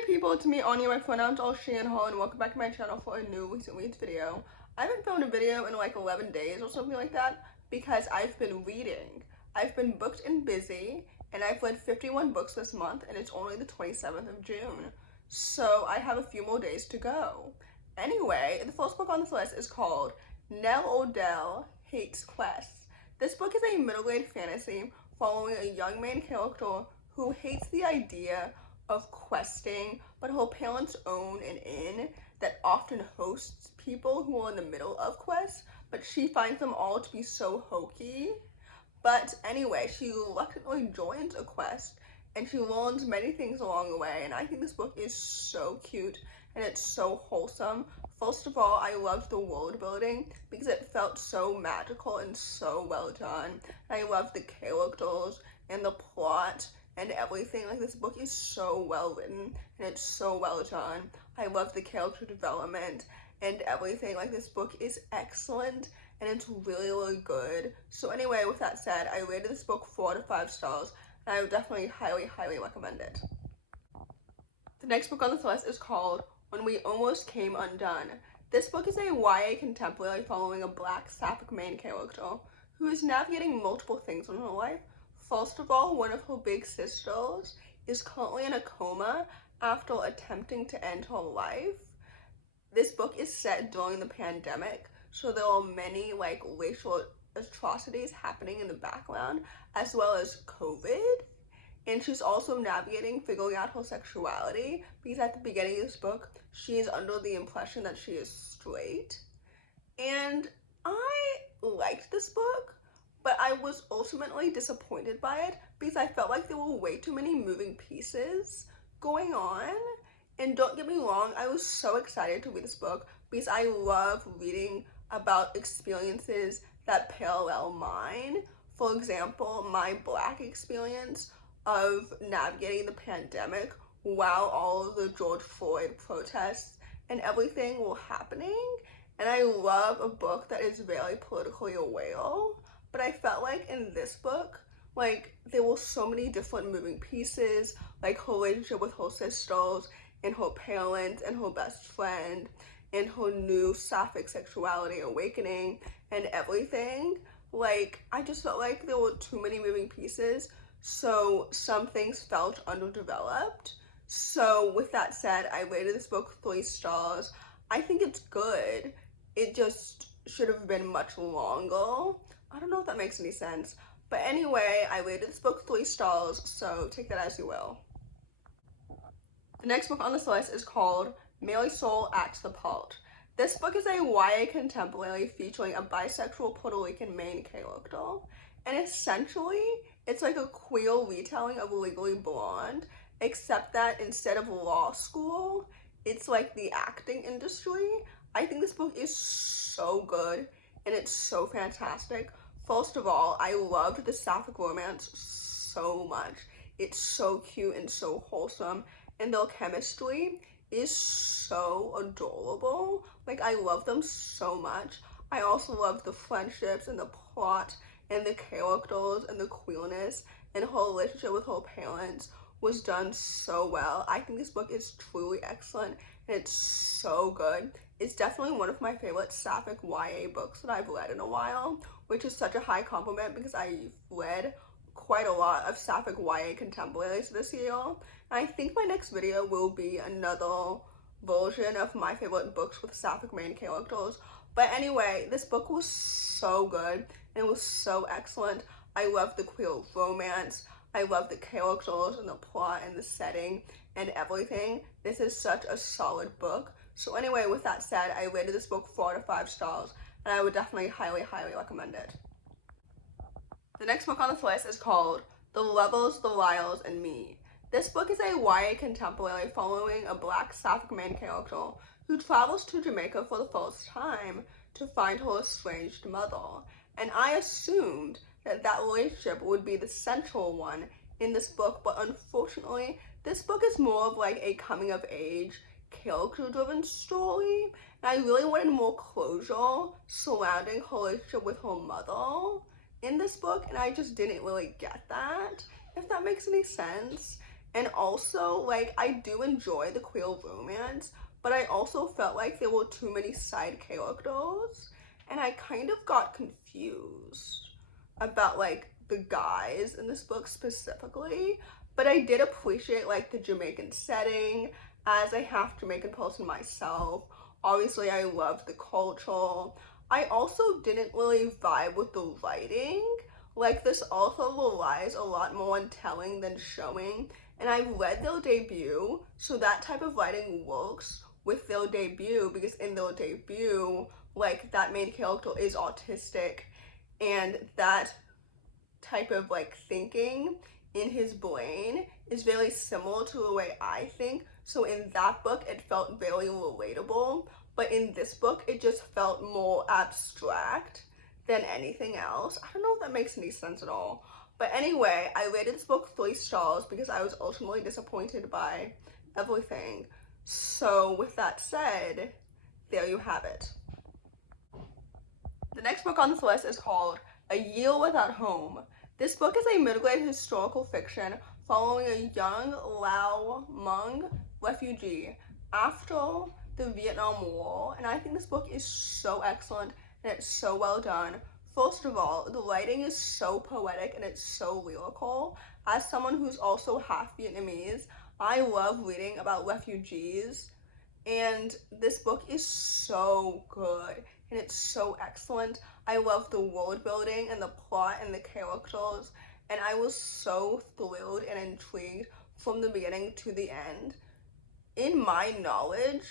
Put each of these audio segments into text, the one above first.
Hey people, it's me, Anja, my pronouns all she and her, and welcome back to my channel for a new recent reads video. I haven't filmed a video in like 11 days or something like that because I've been reading. I've been booked and busy, and I've read 51 books this month, and it's only the 27th of June. So I have a few more days to go. Anyway, the first book on this list is called Nell Hates Quests. This book is a middle-grade fantasy following a young main character who hates the idea of questing, but her parents own an inn that often hosts people who are in the middle of quests, but she finds them all to be so hokey. But anyway, she reluctantly joins a quest and she learns many things along the way, and I think this book is so cute and it's so wholesome. First of all, I loved the world building because it felt so magical and so well done. And I loved the characters and the plot and everything. Like, this book is so well written and it's so well done. I love the character development and everything. Like, this book is excellent and it's really good. So anyway, with that said, I rated this book 4 to 5 stars, and I would definitely highly recommend it. The next book on this list is called When We Almost Came Undone. This book is a YA contemporary following a Black sapphic main character who is navigating multiple things in her life. First of all, one of her big sisters is currently in a coma after attempting to end her life. This book is set during the pandemic, so there are many like racial atrocities happening in the background, as well as COVID. And she's also navigating figuring out her sexuality, because at the beginning of this book, she is under the impression that she is straight. And I liked this book, but I was ultimately disappointed by it because I felt like there were way too many moving pieces going on. And don't get me wrong, I was so excited to read this book because I love reading about experiences that parallel mine. For example, my Black experience of navigating the pandemic while all of the George Floyd protests and everything were happening. And I love a book that is very politically aware. But I felt like in this book, like, there were so many different moving pieces, like her relationship with her sisters and her parents and her best friend and her new sapphic sexuality awakening and everything. Like, I just felt like there were too many moving pieces, so some things felt underdeveloped. So with that said, I rated this book 3 stars. I think it's good. It just should have been much longer. I don't know if that makes any sense. But anyway, I rated this book 3 stars, so take that as you will. The next book on this list is called Marisol Acts the Part. This book is a YA contemporary featuring a bisexual Puerto Rican main character. And essentially, it's like a queer retelling of Legally Blonde, except that instead of law school, it's like the acting industry. I think this book is so good and it's so fantastic. First of all, I loved the sapphic romance so much. It's so cute and so wholesome, and their chemistry is so adorable. Like, I love them so much. I also love the friendships and the plot and the characters and the queerness, and her relationship with her parents was done so well. I think this book is truly excellent and it's so good. It's definitely one of my favorite sapphic YA books that I've read in a while, which is such a high compliment because I've read quite a lot of sapphic YA contemporaries this year. And I think my next video will be another version of my favorite books with sapphic main characters. But anyway, this book was so good and it was so excellent. I love the queer romance. I love the characters and the plot and the setting and everything. This is such a solid book. So anyway, with that said, I rated this book 4 to 5 stars, and I would definitely highly recommend it. The next book on this list is called The Lovers, the Liars, and Me. This book is a YA contemporary following a Black sapphic main character who travels to Jamaica for the first time to find her estranged mother. And I assumed that relationship would be the central one in this book, but unfortunately, this book is more of like a coming of age, character-driven story, and I really wanted more closure surrounding her relationship with her mother in this book, and I just didn't really get that, if that makes any sense. And also, like, I do enjoy the queer romance, but I also felt like there were too many side characters, and I kind of got confused about, like, the guys in this book specifically. But I did appreciate, like, the Jamaican setting, as a half Jamaican person myself. Obviously, I loved the culture. I also didn't really vibe with the writing. Like, this author relies a lot more on telling than showing, and I read their debut, so that type of writing works with their debut, because in their debut, like, that main character is autistic, and that type of, like, thinking in his brain is very similar to the way I think. So in that book, it felt very relatable, but in this book, it just felt more abstract than anything else. I don't know if that makes any sense at all. But anyway, I rated this book 3 stars because I was ultimately disappointed by everything. So with that said, there you have it. The next book on this list is called A Year Without Home. This book is a middle-grade historical fiction following a young Lao Hmong refugee after the Vietnam War, and I think this book is so excellent and it's so well done. First of all, the writing is so poetic and it's so lyrical. As someone who's also half Vietnamese, I love reading about refugees, and this book is so good and it's so excellent. I love the world building and the plot and the characters, and I was so thrilled and intrigued from the beginning to the end. In my knowledge,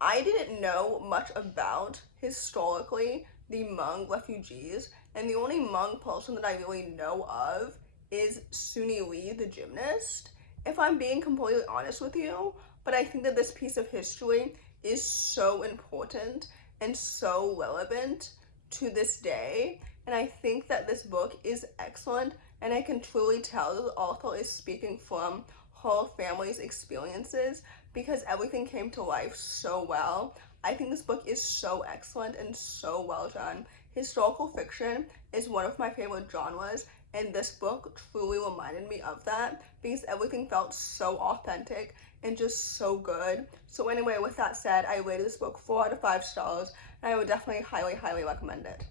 I didn't know much about, historically, the Hmong refugees, and the only Hmong person that I really know of is Suni Lee, the gymnast, if I'm being completely honest with you. But I think that this piece of history is so important and so relevant to this day, and I think that this book is excellent, and I can truly tell that the author is speaking from her family's experiences because everything came to life so well. I think this book is so excellent and so well done. Historical fiction is one of my favorite genres, and this book truly reminded me of that because everything felt so authentic and just so good. So anyway, with that said, I rated this book 4 out of 5 stars, and I would definitely highly recommend it.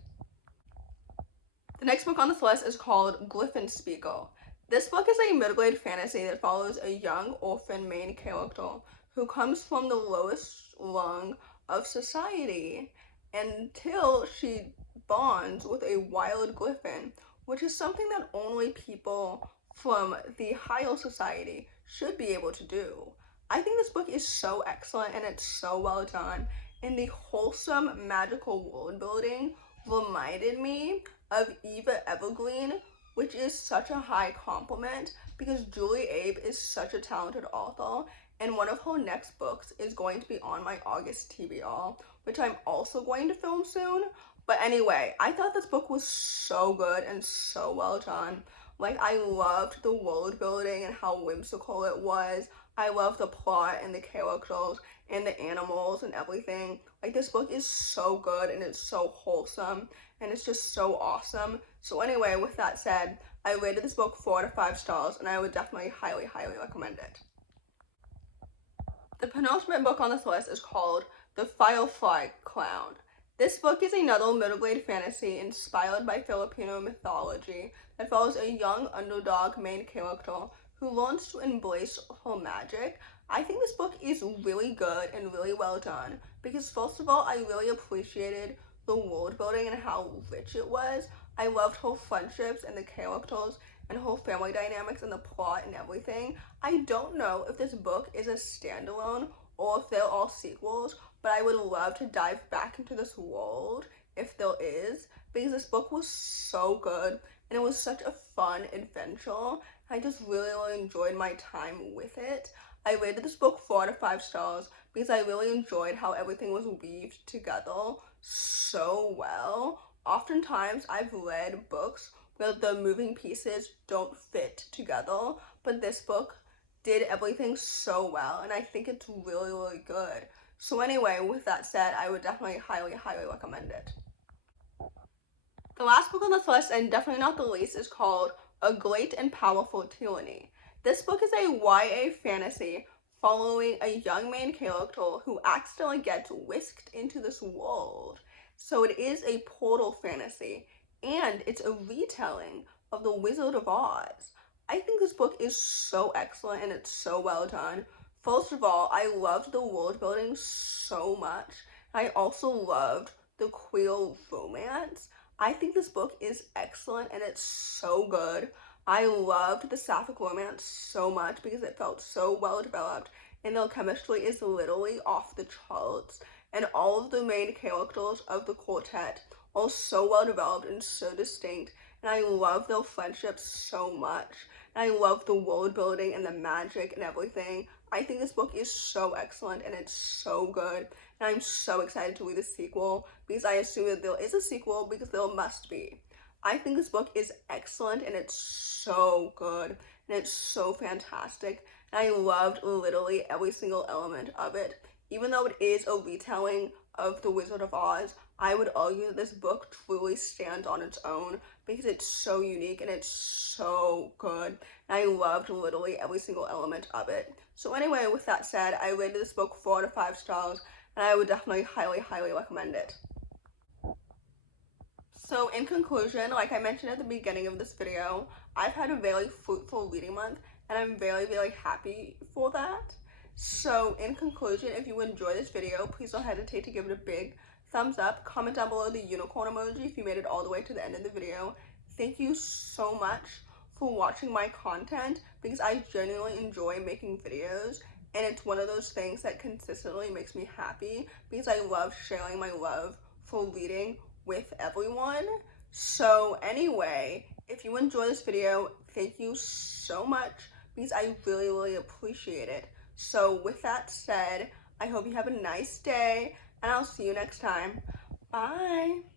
The next book on this list is called Griffin Speaker. This book is a middle-grade fantasy that follows a young orphan main character who comes from the lowest rung of society until she bonds with a wild griffin, which is something that only people from the higher society should be able to do. I think this book is so excellent and it's so well done, and the wholesome magical world building reminded me of Eva Evergreen, which is such a high compliment because Julie Abe is such a talented author, and one of her next books is going to be on my August TBR, which I'm also going to film soon. But anyway, I thought this book was so good and so well done. Like, I loved the world building and how whimsical it was. I love the plot and the characters and the animals and everything. Like, this book is so good and it's so wholesome and it's just so awesome. So anyway, with that said, I rated this book 4 out of 5 stars, and I would definitely highly recommend it. The penultimate book on this list is called The Firefly Clown. This book is another middle-grade fantasy inspired by Filipino mythology that follows a young underdog main character who learns to embrace her magic. I think this book is really good and really well done because, first of all, I really appreciated the world building and how rich it was. I loved her friendships and the characters and her family dynamics and the plot and everything. I don't know if this book is a standalone or if they're all sequels, but I would love to dive back into this world if there is, because this book was so good and it was such a fun adventure. I just really enjoyed my time with it. I rated this book 4 out of 5 stars because I really enjoyed how everything was weaved together so well. Oftentimes I've read books where the moving pieces don't fit together, but this book did everything so well, and I think it's really good. So anyway, with that said, I would definitely highly recommend it. The last book on this list, and definitely not the least, is called A Great and Powerful Tyranny. This book is a YA fantasy following a young main character who accidentally gets whisked into this world. So it is a portal fantasy, and it's a retelling of The Wizard of Oz. I think this book is so excellent and it's so well done. First of all, I loved the world building so much. I also loved the queer romance. I think this book is excellent and it's so good. I loved the sapphic romance so much because it felt so well developed, and their chemistry is literally off the charts, and all of the main characters of the quartet are so well developed and so distinct, and I love their friendship so much, and I love the world building and the magic and everything. I think this book is so excellent and it's so good, and I'm so excited to read the sequel because I assume that there is a sequel because there must be. I think this book is excellent and it's so good and it's so fantastic, and I loved literally every single element of it. Even though it is a retelling of The Wizard of Oz, I would argue that this book truly stands on its own because it's so unique and it's so good, and I loved literally every single element of it. So anyway, with that said, I rated this book 4 out of 5 stars, and I would definitely highly recommend it. So in conclusion, like I mentioned at the beginning of this video, I've had a very fruitful reading month, and I'm very happy for that. So in conclusion, if you enjoy this video, please don't hesitate to give it a big thumbs up. Comment down below the unicorn emoji if you made it all the way to the end of the video. Thank you so much for watching my content because I genuinely enjoy making videos, and it's one of those things that consistently makes me happy because I love sharing my love for reading with everyone. So anyway, if you enjoy this video, thank you so much because I really appreciate it. So with that said, I hope you have a nice day, and I'll see you next time. Bye!